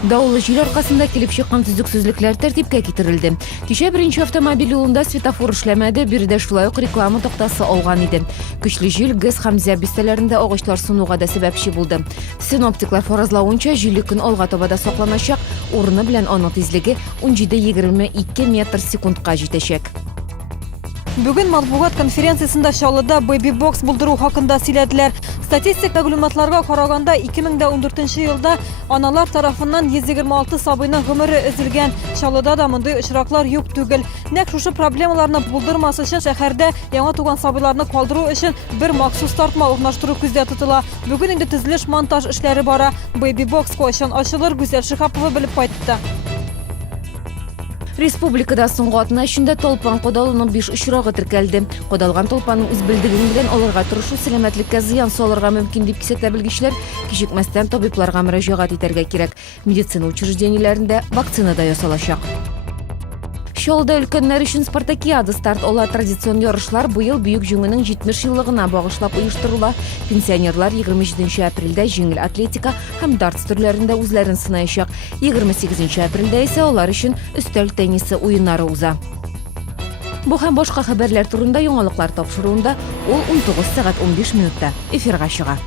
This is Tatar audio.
Дауыллы жел аркасында килеп чыккан түзүксүзлүклөр тартипке китирилди. Киче биринчи автомобиль юлунда светофор иштемеди, бирде ушулай ук реклама токтоосу алган иди. Күчлүү жел ГЭС Хамза бистелеринде оғычлар сунууга да себепчи болду. Синоптиклар фаразлауынча жел күн Олга тобада сокланачак, урыны менен анын тезлиги 17-22 метр секундка жетешек. Бүгін матбугат конференциясында Чаллыда Baby Box булдыруу хакында сөйләделәр. Статистик мәгълүматларга караганда 2014 елда аналар тарафыннан 126 сабыйның гомере өзелгән. Чаллыда да мондый очраклар юк түгел. Нәкъ шушы проблемаларны булдырмас өчен шәһәрдә яңа туган сабыйларны калдыру өчен бер махсус тартма урнаштыру күздә тотыла. Бүген инде төзелеш монтаж эшләре бара. Baby Box кайчан ачылыр, Гүзәл Шихапова белеп кайтты. Республикада соңгы 60 күндә толпан кодалуның 5 очрагы теркәлде. Кодалган толпанның үз билдигене белән алырга тырышу сәламәтлеккә зыян салырга мөмкин дип кисәтә белгечләр, кичекмәстән табибларга мөрәҗәгать итәргә кирәк. Медицина учреждениеләрендә вакцина да ясалачак. Чаллыда өлкәннәр өчен спартакиада старт ала. Традицион ярышлар быел бөек җиңүнең 70 еллыгына багышлап оештырыла. Пенсионерлар 27 апрельдә җиңел атлетика һәм дартс төрләрендә үзләрен сынаячак. 28 апрельдә исә алар өчен өстәл теннисы уеннары уза. Бу һәм башка хәбәрләр турында яңалыклар тапшыруында ул 19 сәгать 15 минутта эфирга чыга.